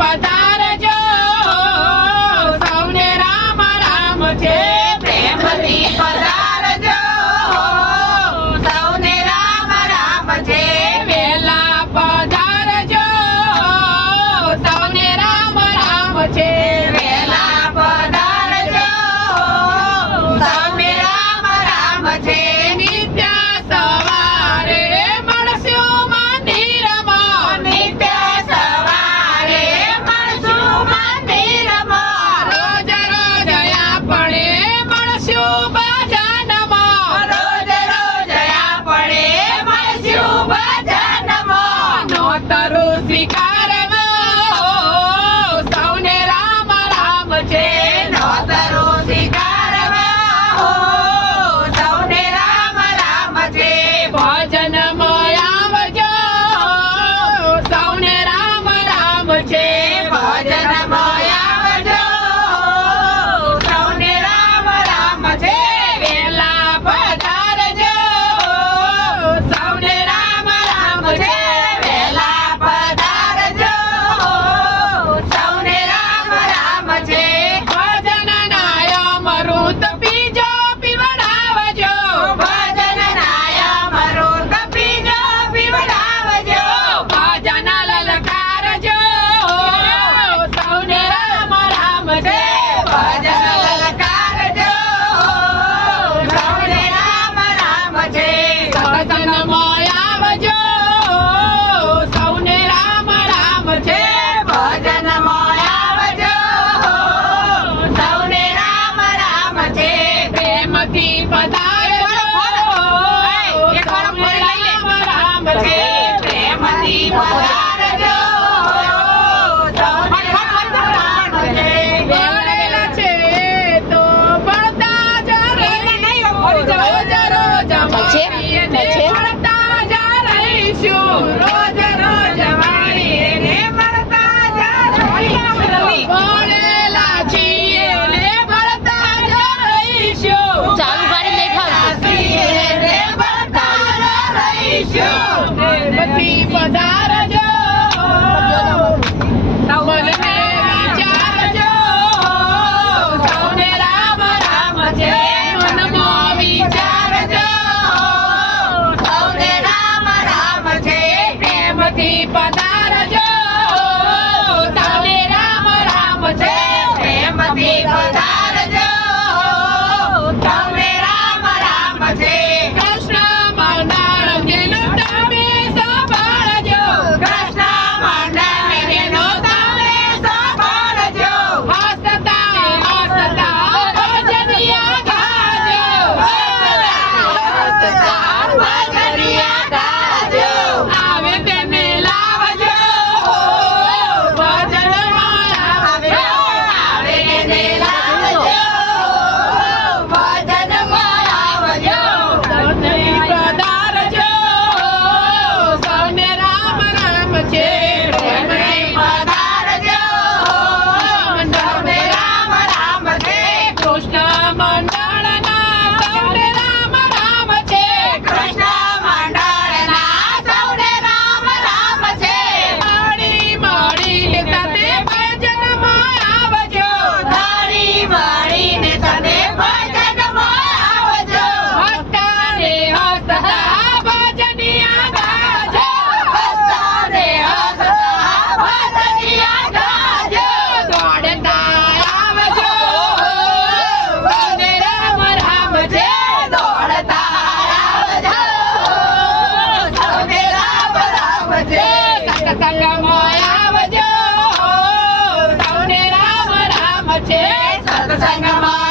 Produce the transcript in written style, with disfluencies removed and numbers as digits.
પધારજો સૌને રામ રામ છે પ્રેમથી પધારજો સૌને રામ રામ છે વેલા પધારજો સૌને રામ રામ છે વેલા પધારજો સૌને રામ રામ છે નિત્ય સવારે મળશું મંદિરમાં નિત્ય સ્વીકારવો સૌને રામ રામ છે નોતરો સ્વીકારવો સૌને રામ રામ છે ભજનમાં આવજો સૌને રામ રામ છે ભજનમાં આવજો સૌને રામ રામ છે વેલા પધારજો સૌને રામ રામ છે પધારજો સૌને વિચારજો સૌને રામ રામ છે મનમાં વિચારજો સૌને રામ રામ છે પ્રેમથી પધારજો સૌને રામ રામ છે પ્રેમથી પધારજો સૌને રામ રામ છે કૃષ્ણ મંડળ જેનું તમે સત્સંગમાં